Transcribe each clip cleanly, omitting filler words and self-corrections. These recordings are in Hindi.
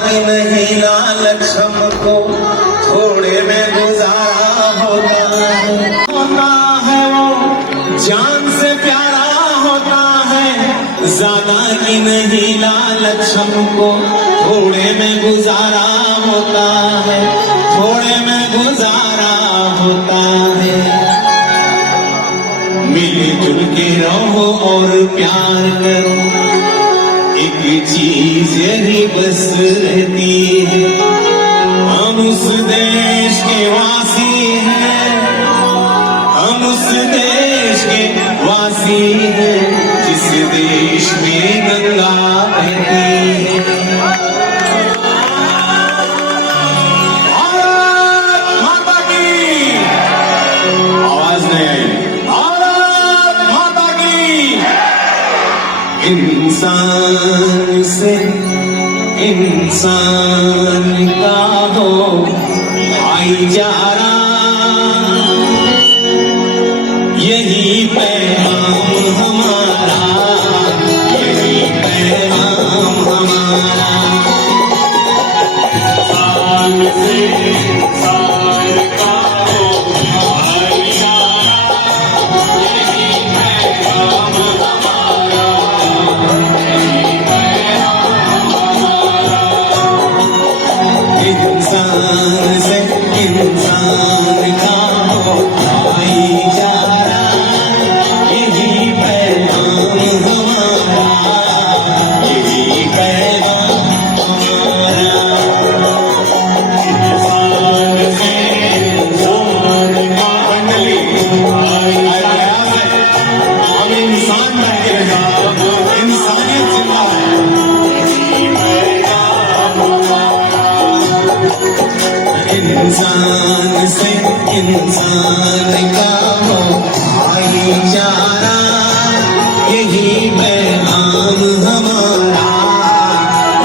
कि नहीं लालच हमको थोड़े में गुजारा होता है वो जान से प्यारा होता है, ज्यादा की नहीं लालच हमको थोड़े में गुजारा होता है, थोड़े में गुजारा होता है। मिल जुल के रहो और प्यार करो, एक चीज यही बस रहती है, हम उस देश के वासी हैं, हम उस देश के वासी हैं जिस देश में गंगा बहती है। भारत माता की आवाज नहीं, भारत माता की। इंसान से इंसान का हो भाईचारा, यही पैगाम हमारा, यही पैगाम हमारा। इंसान से इंसान का हो भाईचारा, यही पैगाम हमारा, यही पैगाम हमारा। इंसान से इंसान का हो भाईचारा, यही पैगाम हमारा, यही पैगाम हमारा। इंसान से इंसान का हम इंसान बन के रहें, इंसानियत जिंदा है, यही पैगाम हमारा। इंसान से इंसान का हो भाईचारा, यही पैगाम हमारा,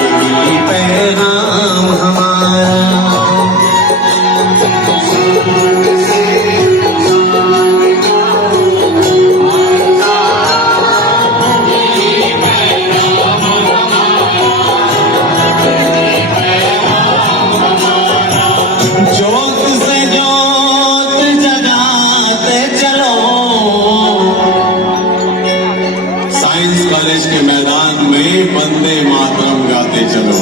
यही पैगाम हमारा। जोत से जोत जगाते चलो, साइंस कॉलेज के मैदान में वंदे मातरम गाते चलो।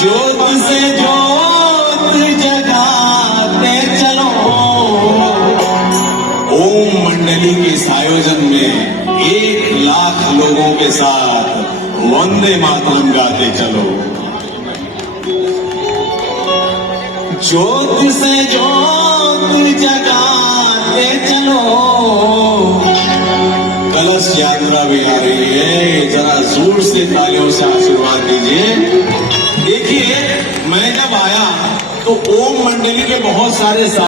जोत से जोत जगाते चलो, ओम मंडली के इस आयोजन में 1 लाख लोगों के साथ वंदे मातरम गाते चलो। जोत से जोत जगाते चलो। कलश यात्रा भी आ रही है, जरा जोर से तालियों से आशीर्वाद दीजिए। देखिए, मैं जब आया तो ओम मंडली के बहुत सारे